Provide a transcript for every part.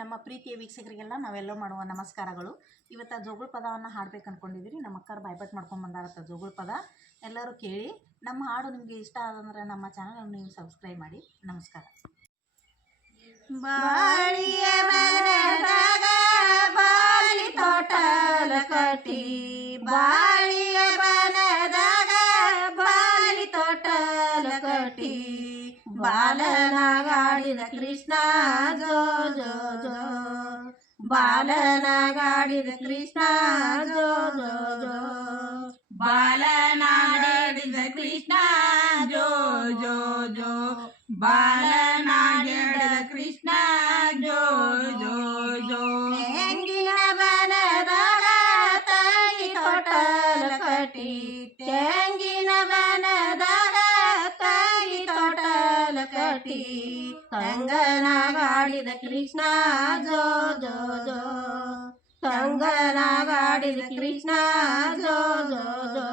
ನಮ್ಮ ಪ್ರೀತಿಯ ವೀಕ್ಷಕರಿಗೆಲ್ಲ ನಾವೆಲ್ಲ ಮಾಡುವ ನಮಸ್ಕಾರಗಳು. ಇವತ್ತು ಜೋಗುಳ ಪದವನ್ನು ಹಾಡ್ಬೇಕು ಅಂದ್ಕೊಂಡಿದ್ದೀರಿ. ನಮ್ಮ ಅಕ್ಕರು ಬಾಯ್ಪಾಟ್ ಮಾಡ್ಕೊಂಡು ಬಂದಾರತ್ತ ಜೋಗುಳ ಪದ. ಎಲ್ಲರೂ ಕೇಳಿ. ನಮ್ಮ ಹಾಡು ನಿಮಗೆ ಇಷ್ಟ ಆದಂದ್ರೆ ನಮ್ಮ ಚಾನಲ್ ನೀವು ಸಬ್ಸ್ಕ್ರೈಬ್ ಮಾಡಿ. ನಮಸ್ಕಾರ. ಬಾಳಿಯ ಮನದಾಗ ಬಾಲಿ ತೋಟಲ ಕಟ್ಟಿ, ಬಾಳಿಯ ಮನದಾಗ ಬಾಲಿ ತೋಟಲ ಕಟ್ಟಿ, ಬಾಲನಾಗಾಡಿದ ಕೃಷ್ಣ ಜೋ ಜೋ ಜೋ, ಬಾಲನಾಗಾಡಿದ ಕೃಷ್ಣ ಜೋ ಜೋ ಜೋ, ಬಾಲನಾಗಾಡಿದ ಕೃಷ್ಣ ಜೋ ಜೋ ಜೋ, ಬಾಲನಾಗಾಡಿದ ಕೃಷ್ಣ ಜೋ ಜೋ ಜೋ. ತೆಂಗಿನ ಬನದಾಗ ತಾಯಿ ತೋಟಲ ಕಟ್ಟಿ, ತೆಂಗಿನ ಬನದಾಗ ತಾಯಿ ತೋಟಲ ಕಟ್ಟಿ, ತಂಗನಾಗಾಡಿದ ಕೃಷ್ಣ ಜೋ ಜೋ ಜೋ, ತಂಗನಾಗಾಡಿದ ಕೃಷ್ಣ ಜೋ ಜೋ ಜೋ,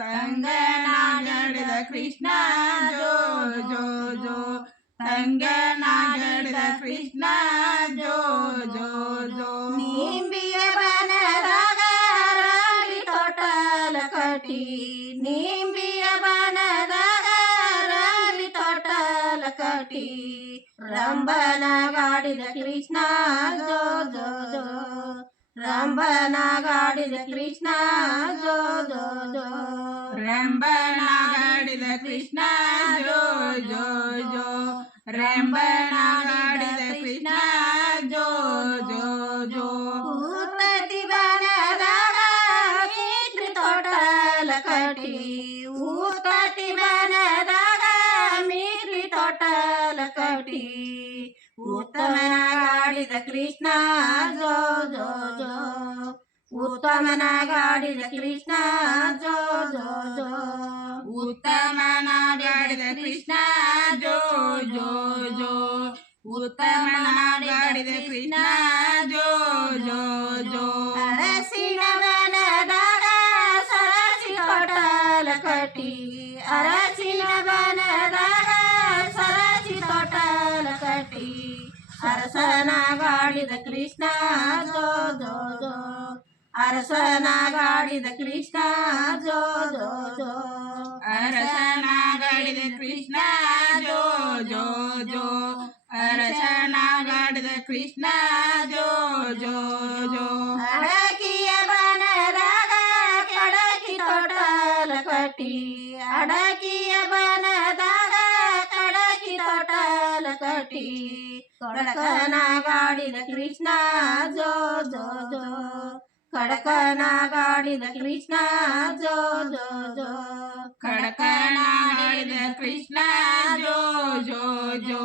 ತಂಗನಾಗಾಡಿದ ಕೃಷ್ಣ ಜೋ ಜೋ ಜೋ, ತಂಗನಾಗಾಡಿದ ಕೃಷ್ಣ ಜೋ ಜೋ ಜೋ. ನಿಂಬಿಯ ಬನದಾಗ ರಾಗಿ ತೋಟಲ ಕಟ್ಟಿ, ನಿಂಬಿಯ ಬನದಾಗ ರಾಗಿ ತೋಟಲ ಕಟ್ಟಿ, ರಂಭನಾಗಾಡಿದ ಕೃಷ್ಣ ಜೋ ಜೋ ಜೋ, ರಂಭನಾಗಾಡಿದ ಕೃಷ್ಣ ಜೋ ಜೋ ಜೋ, ರಂಭನಾಗಾಡಿದ ಕೃಷ್ಣ ಜೋ ಜೋ ಜೋ, ರಂಭನಾಗಾಡಿದ ಕೃಷ್ಣ ಜೋ ಜೋ ಜೋ. ಉತ್ತತಿ ಬನದಾಗ ಮೀಟ್ರಿ ತೋಟಲ ಕಟ್ಟಿ, ಉತ್ತತಿ ಬನದಾಗ ಮೀಟ್ರಿ ತೋಟಲ ಕಟ್ಟಿ, ಉತ್ತಮನಾಗಾಡಿದ ಕೃಷ್ಣ ಜೋ ಜೋ ಜೋ, ಉತ್ತಮನಾಗಾಡಿದ ಕೃಷ್ಣ ಜೋ ಜೋ ಜೋ, ಉತ್ತಮನಾಗಾಡಿದ ಕೃಷ್ಣ ಜೋ ಜೋ ಜೋ, ಉತ್ತಮನಾಗಾಡಿದ ಕೃಷ್ಣ ಜೋ ಜೋ ಜೋ. ಅರಸಿನ ಬನದಾಗ ಸರಸಿ ತೋಟಲ ಕಟ್ಟಿ, ಅರಸಿನ ಬನದಾಗ ಸರಸಿ ತೋಟಲ ಕಟ್ಟಿ, ಅರಸನಾಗಾಡಿದ ಕೃಷ್ಣ ಜೋ ಜೋ ಜೋ, ಅರಸನಾಗಾಡಿದ ಕೃಷ್ಣ ಜೋ ಜೋ ಜೋ, ಅರಸನಾಗಾಡಿದ ಕೃಷ್ಣ ಜೋ ಜೋ ಜೋ, ಅರಸನಾಗಾಡಿದ ಕೃಷ್ಣ ಜೋ ಜೋ ಜೋ. ಅಡಕಿಯ ಬನದಾಗ ಕಡಕಿ ತೋಟಲ ಕಟ್ಟಿ, ಅಡಕಿಯ ಬನದಾಗ ಕಡಕಿ ತೋಟಲ ಕಟ್ಟಿ, ಕಡಕನಾಗಾಡಿದ ಕೃಷ್ಣ ಜೋ ಜೋ ಜೋ, ಕಡಕನಾಗಾಡಿದ ಕೃಷ್ಣ ಜೋ ಜೋ ಜೋ, ಕಡಕನಾಗಾಡಿದ ಕೃಷ್ಣ ಜೋ ಜೋ ಜೋ,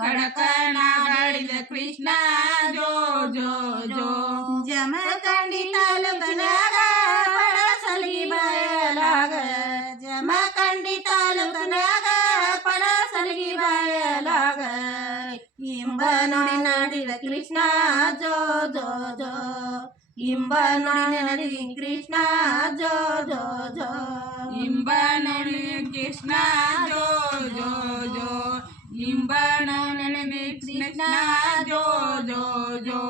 ಕಡಕನಾಗಾಡಿದ ಕೃಷ್ಣ ಜೋ ಜೋ ಜೋ. ಜಮಖಂಡಿ ತಾಲೂಕನಾಗ ಪಡಸಲಿ ಬಯಲಾಗ, ಜಮಖಂಡಿ ತಾಲೂಕನಾಗ ಪಡಸಲಿ ಬಯಲಾಗ, ಇಂಬ ನುಡಿ ನಡೆದ ಕೃಷ್ಣ ಜೋ ಜೋ ಜೋ, ಇಂಬ ನುಡಿ ನಡೆದ ಕೃಷ್ಣ ಜೋ ಜೋ ಜೋ, ಇಂಬ ನುಡಿ ಕೃಷ್ಣ ಜೋ ಜೋ ಜೋ, ಇಂಬ ನುಡಿ ಕೃಷ್ಣ ಜೋ ಜೋ ಜೋ.